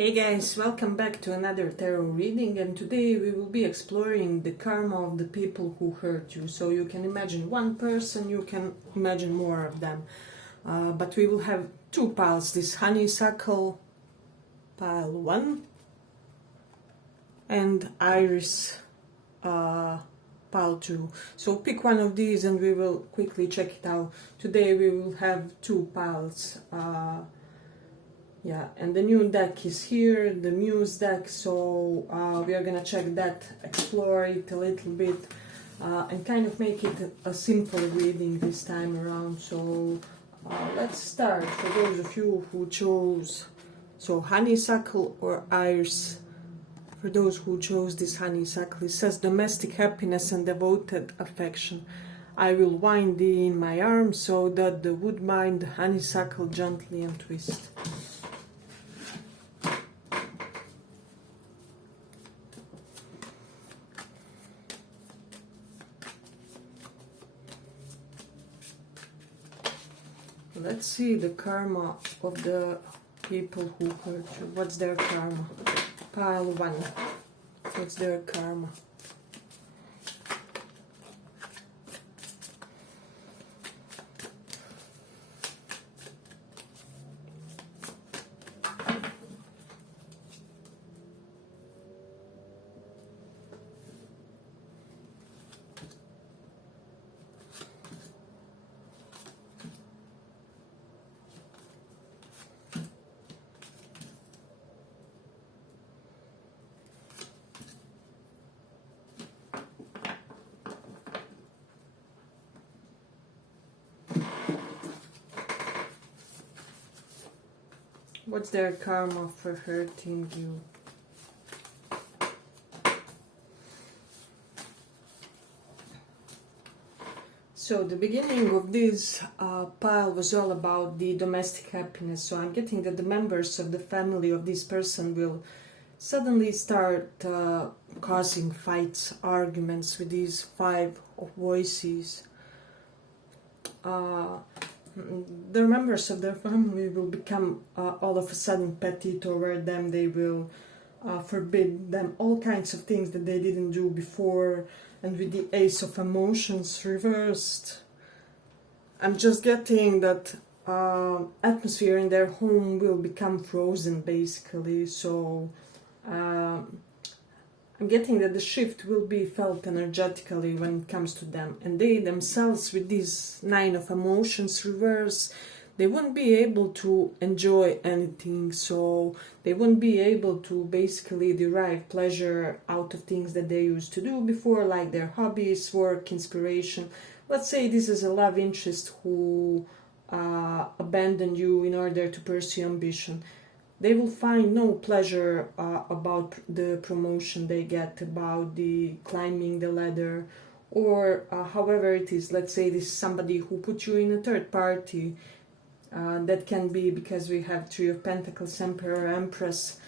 Hey guys, welcome back to another tarot reading, and today we will be exploring the karma of the people who hurt you. So you can imagine one person, you can imagine more of them. But we will have two piles, this honeysuckle pile 1 and iris pile 2. So pick one of these and we will quickly check it out. Today we will have two piles. Yeah, and the new deck is here, the Muse deck, so we are gonna check that, explore it a little bit, and kind of make it a simple reading this time around. So let's start. For those of you who chose, so honeysuckle or iris, for those who chose this honeysuckle, it says domestic happiness and devoted affection. I will wind thee in my arms so that the wood bind the honeysuckle gently and twist. Let's see the karma of the people who hurt you. What's their karma? Pile 1. What's their karma? What's their karma for hurting you? So the beginning of this pile was all about the domestic happiness. So I'm getting that the members of the family of this person will suddenly start causing fights, arguments with these 5 voices. The members of their family will become all of a sudden petty toward them. They will forbid them all kinds of things that they didn't do before. And with the Ace of Emotions reversed, I'm just getting that atmosphere in their home will become frozen basically. So I'm getting that the shift will be felt energetically when it comes to them. And they themselves, with this 9 of Emotions reverse, they won't be able to enjoy anything. So they won't be able to basically derive pleasure out of things that they used to do before, like their hobbies, work, inspiration. Let's say this is a love interest who abandoned you in order to pursue ambition. They will find no pleasure about the promotion they get, about the climbing the ladder, or however it is. Let's say this is somebody who put you in a third party. That can be because we have 3 of Pentacles, Emperor, Empress.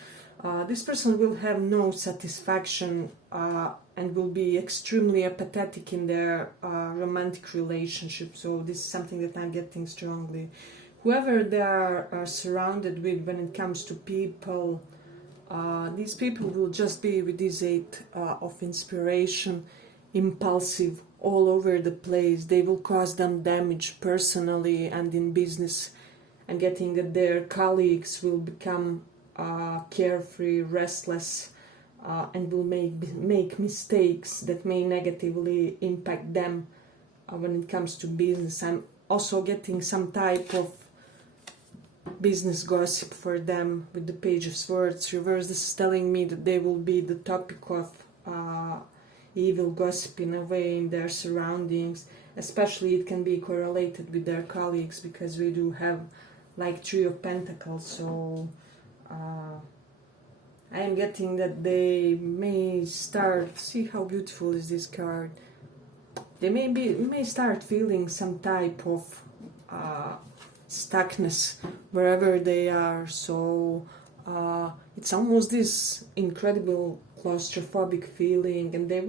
This person will have no satisfaction and will be extremely apathetic in their romantic relationship. So this is something that I'm getting strongly. Whoever they are surrounded with when it comes to people, these people will just be with this 8 of inspiration, impulsive, all over the place. They will cause them damage personally and in business. I'm getting that their colleagues will become carefree, restless, and will make mistakes that may negatively impact them when it comes to business. I'm also getting some type of business gossip for them with the Page of Swords reverse. This is telling me that they will be the topic of evil gossip in a way in their surroundings. Especially it can be correlated with their colleagues because we do have like 3 of Pentacles. So I am getting that they may start, see how beautiful is this card, they may start feeling some type of stuckness wherever they are. So it's almost this incredible claustrophobic feeling, and they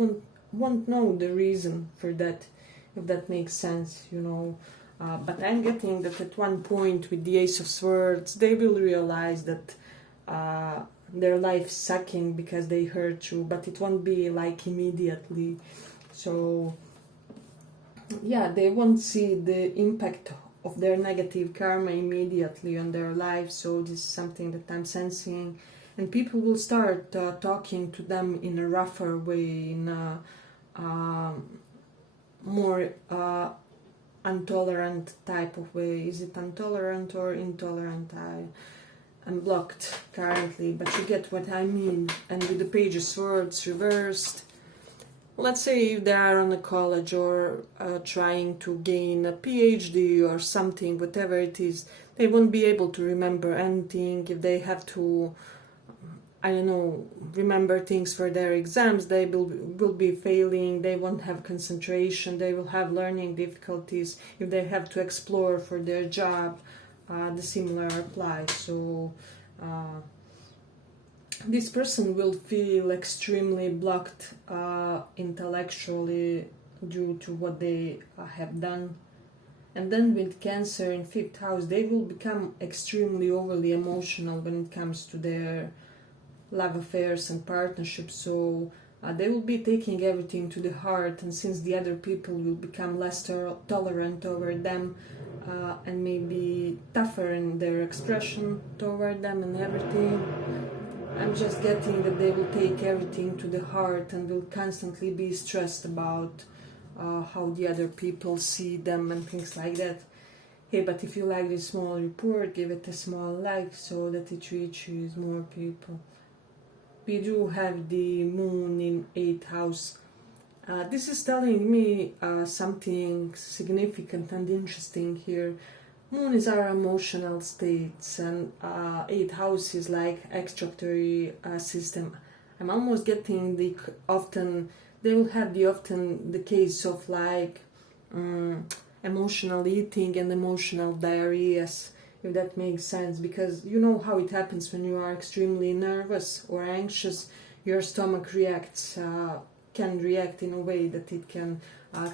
won't know the reason for that, if that makes sense, you know. But I'm getting that at one point with the Ace of Swords, they will realize that their life sucking because they hurt you, but it won't be like immediately. So yeah, they won't see the impact of their negative karma immediately on their life. So this is something that I'm sensing, and people will start talking to them in a rougher way, in a more intolerant type of way. Is it intolerant or intolerant? I'm blocked currently, but you get what I mean. And with the Page of Swords reversed, let's say if they are on a college or trying to gain a PhD or something, whatever it is, they won't be able to remember anything. If they have to, I don't know, remember things for their exams, they will be failing. They won't have concentration. They will have learning difficulties. If they have to explore for their job, the similar applies. So this person will feel extremely blocked intellectually due to what they have done. And then with Cancer in 5th house, they will become extremely overly emotional when it comes to their love affairs and partnerships. So they will be taking everything to the heart, and since the other people will become less tolerant over them, and maybe tougher in their expression toward them and everything, I'm just getting that they will take everything to the heart and will constantly be stressed about how the other people see them and things like that. Hey, but if you like this small report, give it a small like so that it reaches more people. We do have the moon in 8th house. This is telling me something significant and interesting here. Moon is our emotional states, and 8th house is like extractory system. I'm almost getting they will have the case of like emotional eating and emotional diarrheas, if that makes sense, because you know how it happens when you are extremely nervous or anxious. Your stomach can react in a way that it can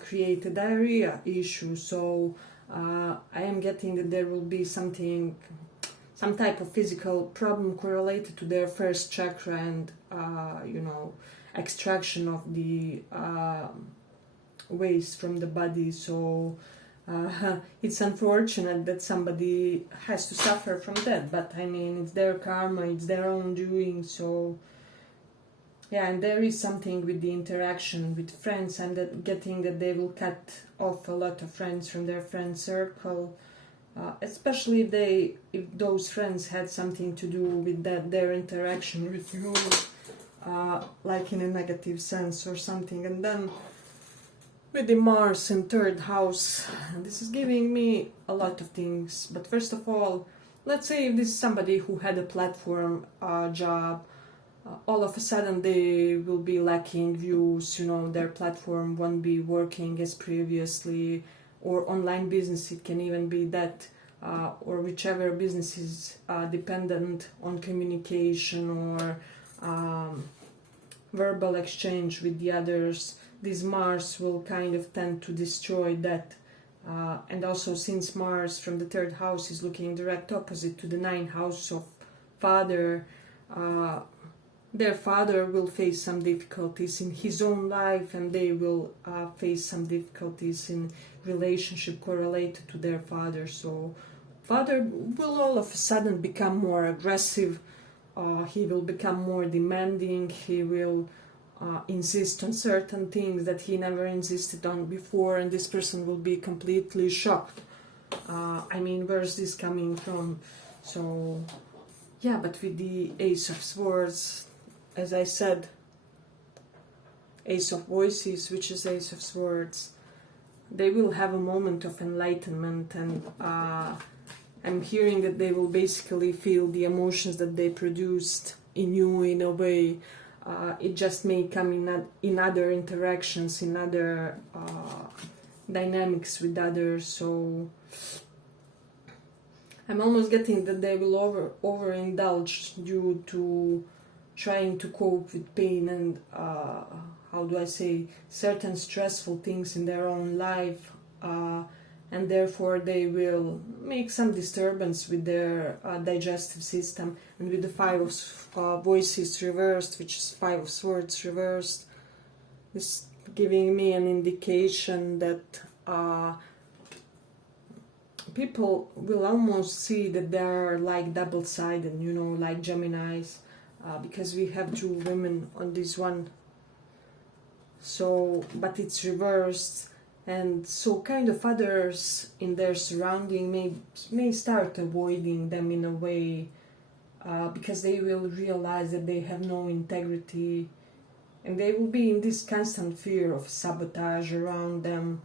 create a diarrhea issue. So I am getting that there will be some type of physical problem correlated to their first chakra and extraction of the waste from the body. So it's unfortunate that somebody has to suffer from that, but I mean, it's their karma, it's their own doing. So yeah, and there is something with the interaction with friends. I'm getting that they will cut off a lot of friends from their friend circle, especially if those friends had something to do with their interaction with you, like in a negative sense or something. And then with the Mars in 3rd house, this is giving me a lot of things. But first of all, let's say if this is somebody who had a platform job, all of a sudden they will be lacking views, their platform won't be working as previously, or online business, it can even be that, or whichever business is dependent on communication or verbal exchange with the others. This Mars will kind of tend to destroy that. And also, since Mars from the 3rd house is looking direct opposite to the 9th house of father, their father will face some difficulties in his own life, and they will face some difficulties in relationship correlated to their father. So father will all of a sudden become more aggressive, he will become more demanding, he will insist on certain things that he never insisted on before, and this person will be completely shocked. I mean, where's this coming from? So yeah, but with the Ace of Swords, as I said, Ace of Voices, which is Ace of Swords, they will have a moment of enlightenment, and I'm hearing that they will basically feel the emotions that they produced in you in a way. It just may come in other interactions, in other dynamics with others. So I'm almost getting that they will overindulge due to trying to cope with pain and how do I say, certain stressful things in their own life, and therefore they will make some disturbance with their digestive system. And with the Five of Voices reversed, which is Five of Swords reversed, is giving me an indication that people will almost see that they're like double-sided, you know, like Geminis, because we have two women on this one. So, but it's reversed, and so kind of others in their surrounding may start avoiding them in a way, because they will realize that they have no integrity, and they will be in this constant fear of sabotage around them.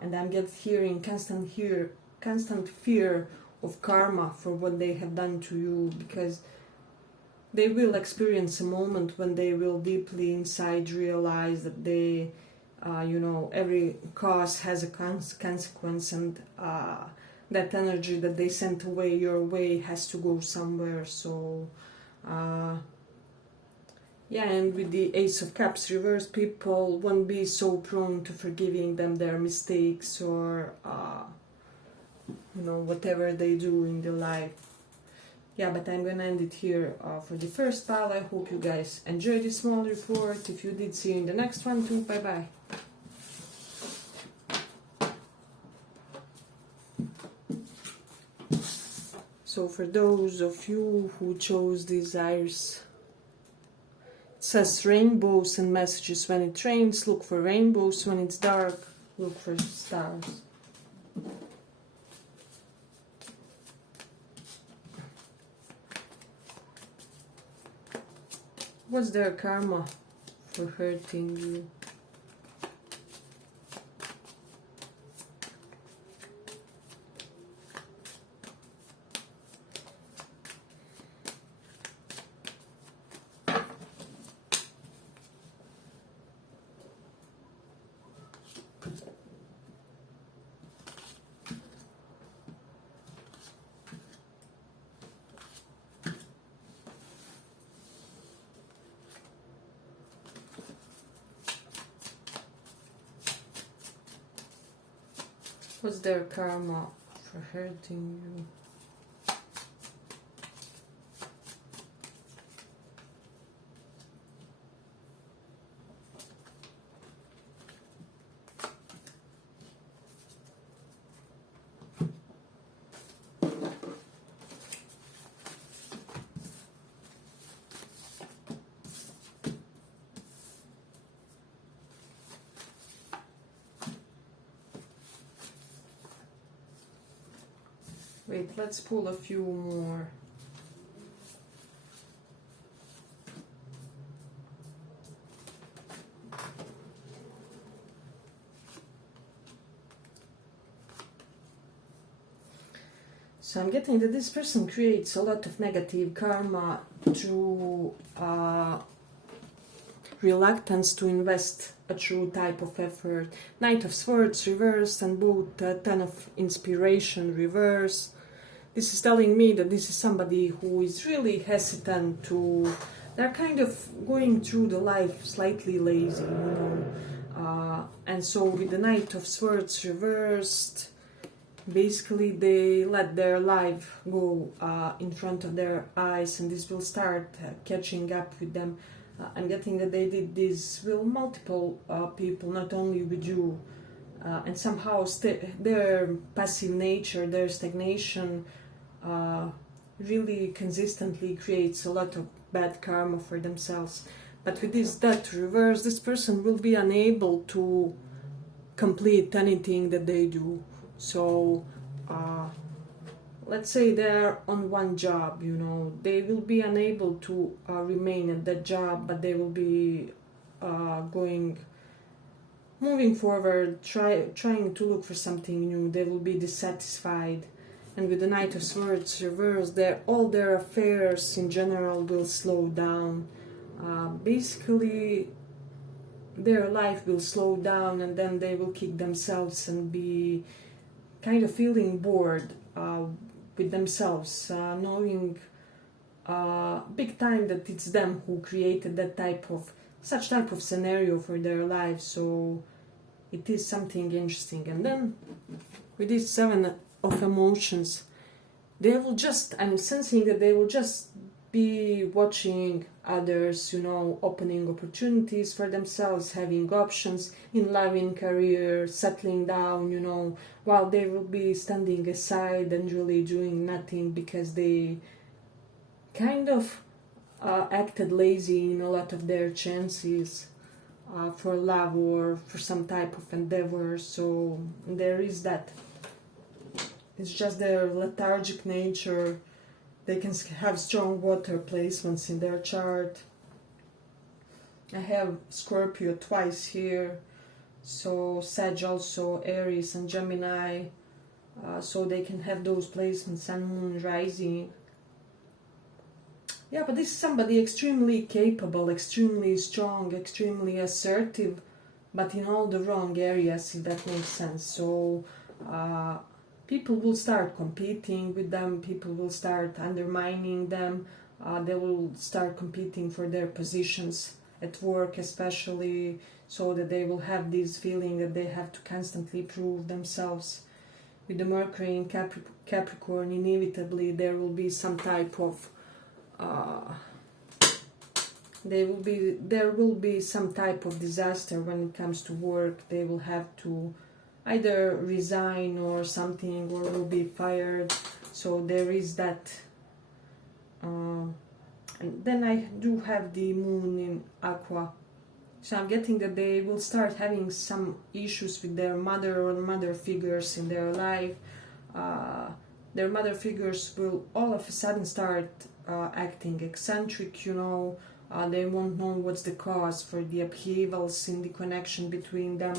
And I'm hearing constant fear of karma for what they have done to you, because they will experience a moment when they will deeply inside realize that they, you know, every cause has a consequence, and that energy that they sent away your way has to go somewhere. So yeah, and with the Ace of Cups reversed, people won't be so prone to forgiving them their mistakes, or you know, whatever they do in their life. Yeah, but I'm gonna end it here for the first pile. I hope you guys enjoyed this small report. If you did, see you in the next one too. Bye bye. So for those of you who chose these iris, it says rainbows and messages. When it rains, look for rainbows. When it's dark, look for stars. What's their karma for hurting you? What's their karma for hurting you? Wait, let's pull a few more. So I'm getting that this person creates a lot of negative karma through reluctance to invest a true type of effort. Knight of Swords reversed and both Ten of Inspiration reversed. This is telling me that this is somebody who is really hesitant to... They're kind of going through the life slightly lazy, you know. And so with the Knight of Swords reversed, basically they let their life go in front of their eyes, and this will start catching up with them. I'm getting that they did this with multiple people, not only with you. And somehow their passive nature, their stagnation, really consistently creates a lot of bad karma for themselves. But with this Death reverse, this person will be unable to complete anything that they do. So let's say they're on one job, you know, they will be unable to remain at that job, but they will be moving forward, trying to look for something new. They will be dissatisfied. And with the Knight of Swords reversed, all their affairs in general will slow down. Basically, their life will slow down, and then they will kick themselves and be kind of feeling bored with themselves, knowing big time that it's them who created such type of scenario for their lives. So it is something interesting. And then with these 7 of emotions, they will just, I'm sensing that they will just be watching others, you know, opening opportunities for themselves, having options in love, in career, settling down, you know, while they will be standing aside and really doing nothing because they kind of acted lazy in a lot of their chances for love or for some type of endeavor. So there is that. It's just their lethargic nature. They can have strong water placements in their chart. I have Scorpio twice here, so Sag also, Aries and Gemini, so they can have those placements, Sun, Moon, Rising. Yeah, but this is somebody extremely capable, extremely strong, extremely assertive, but in all the wrong areas, if that makes sense. So people will start competing with them, people will start undermining them, they will start competing for their positions at work especially, so that they will have this feeling that they have to constantly prove themselves. With the Mercury in Capricorn, inevitably there will be some type of there will be some type of disaster when it comes to work. They will have to either resign or something, or will be fired. So there is that. And then I do have the Moon in Aqua. So I'm getting that they will start having some issues with their mother or mother figures in their life. Their mother figures will all of a sudden start acting eccentric, you know. They won't know what's the cause for the upheavals in the connection between them.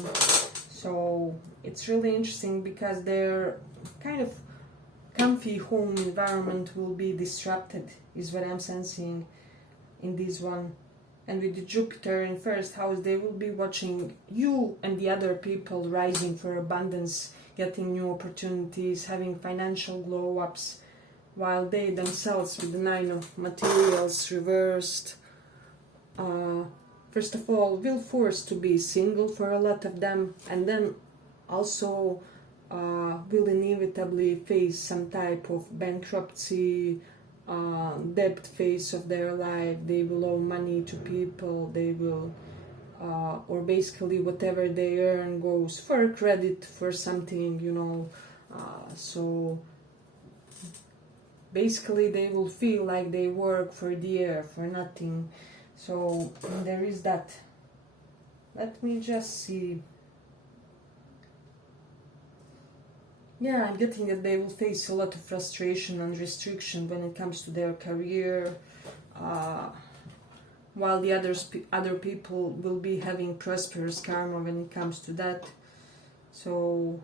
So it's really interesting because their kind of comfy home environment will be disrupted, is what I'm sensing in this one. And with the Jupiter in first house, they will be watching you and the other people rising for abundance, getting new opportunities, having financial glow-ups, while they themselves, with the 9 of materials reversed, first of all, will force to be single for a lot of them, and then also will inevitably face some type of bankruptcy, debt phase of their life. They will owe money to people, they will or basically whatever they earn goes for credit for something, you know. So basically they will feel like they work for the air, for nothing. So there is that. Let me just see. Yeah, I'm getting that they will face a lot of frustration and restriction when it comes to their career, while the other people will be having prosperous karma when it comes to that. So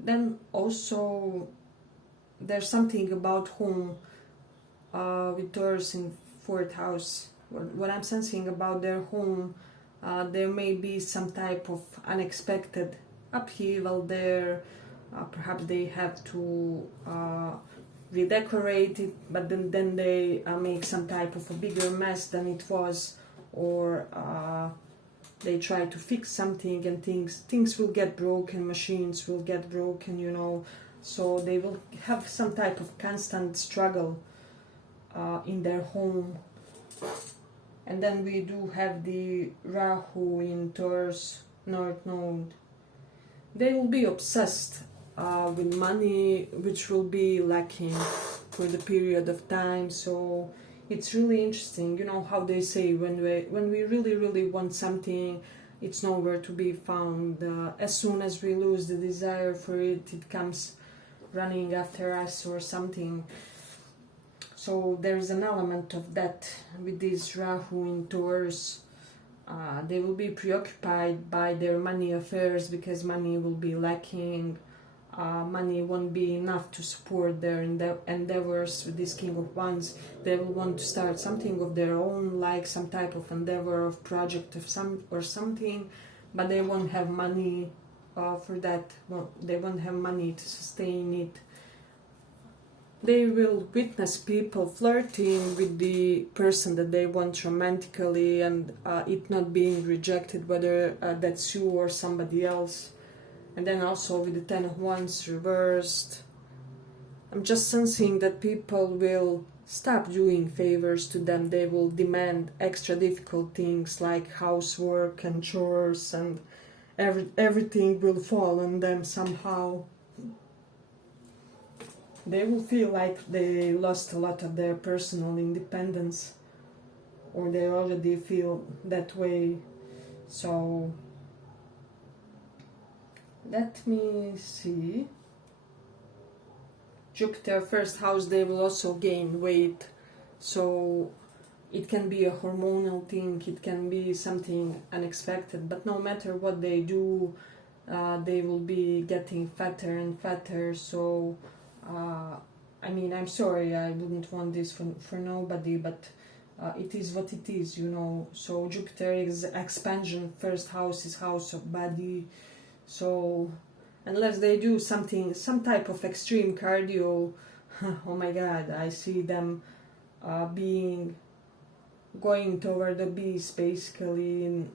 then also there's something about home with Taurus in 4th house. What I'm sensing about their home, there may be some type of unexpected upheaval there. Perhaps they have to redecorate it, but then they make some type of a bigger mess than it was, or they try to fix something and things will get broken, machines will get broken, you know. So they will have some type of constant struggle in their home. And then we do have the Rahu in Taurus North Node. They will be obsessed with money, which will be lacking for the period of time. So it's really interesting, you know, how they say when we really want something, it's nowhere to be found. As soon as we lose the desire for it, it comes running after us or something. So there's an element of that with this Rahu in Taurus. They will be preoccupied by their money affairs because money will be lacking. Money won't be enough to support their endeavors. With this King of Wands, they will want to start something of their own, like some type of endeavor, of project of something, but they won't have money for that. Well, they won't have money to sustain it. They will witness people flirting with the person that they want romantically, and it not being rejected, whether that's you or somebody else. And then also with the Ten of Wands reversed, I'm just sensing that people will stop doing favors to them. They will demand extra difficult things like housework and chores, and everything will fall on them somehow. They will feel like they lost a lot of their personal independence, or they already feel that way. So let me see. Jupiter first house, they will also gain weight. So it can be a hormonal thing, it can be something unexpected, but no matter what they do, they will be getting fatter and fatter. So I mean, I'm sorry, I wouldn't want this for nobody, but it is what it is, you know. So Jupiter is expansion, first house is house of body. So unless they do something, some type of extreme cardio, oh my god, I see them going toward the beast basically in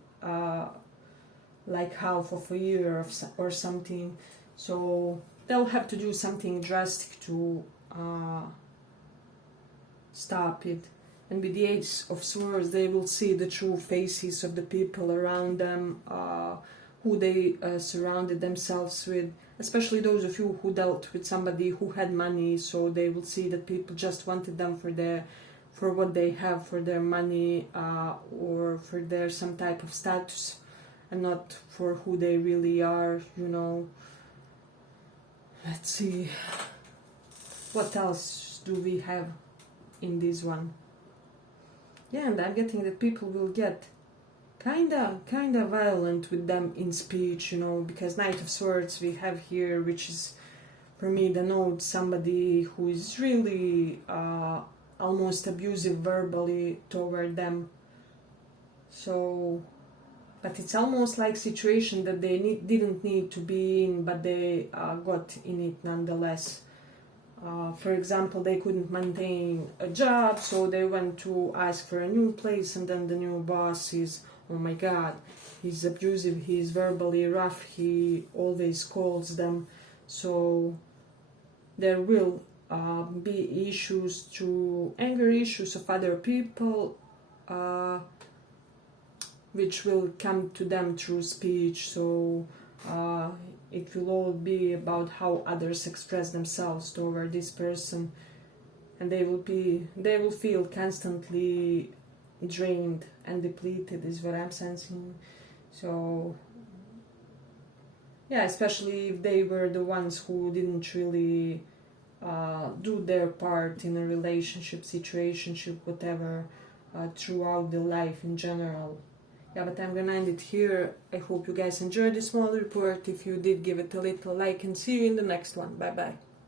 like half of a year or something. So they'll have to do something drastic to stop it. And with the Ace of Swords, they will see the true faces of the people around them, who they surrounded themselves with, especially those of you who dealt with somebody who had money. So they will see that people just wanted them for what they have, for their money, or for their some type of status, and not for who they really are, you know. Let's see, what else do we have in this one? Yeah, and I'm getting that people will get kinda violent with them in speech, you know, because Knight of Swords we have here, which is for me denotes somebody who is really almost abusive verbally toward them. So, but it's almost like situation that they didn't need to be in, but they got in it nonetheless. For example, they couldn't maintain a job, so they went to ask for a new place, and then the new boss is, oh my god, he's abusive, he's verbally rough, he always calls them. So there will be issues, to anger issues of other people, which will come to them through speech. So it will all be about how others express themselves toward this person, and they will feel constantly drained and depleted, is what I'm sensing. So yeah, especially if they were the ones who didn't really do their part in a relationship, situationship, whatever, throughout the life in general. Yeah, but I'm gonna end it here. I hope you guys enjoyed this small report. If you did, give it a little like, and see you in the next one. Bye bye.